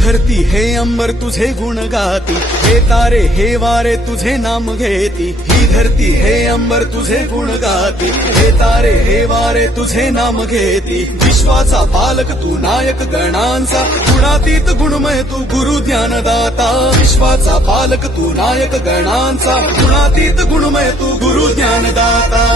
धरती हे अंबर तुझे गुण गाती, हे तारे हे वारे तुझे नाम घेती. ही धरती हे अंबर तुझे गुण गाती, हे तारे हे वारे तुझे नाम घेती. विश्वाचा पालक तू नायक गणांचा, गुणातीत गुणमय तू गुरु ज्ञानदाता. विश्वाचा पालक तू नायक गणांचा, गुणातीत गुणमय तू गुरु ज्ञानदाता.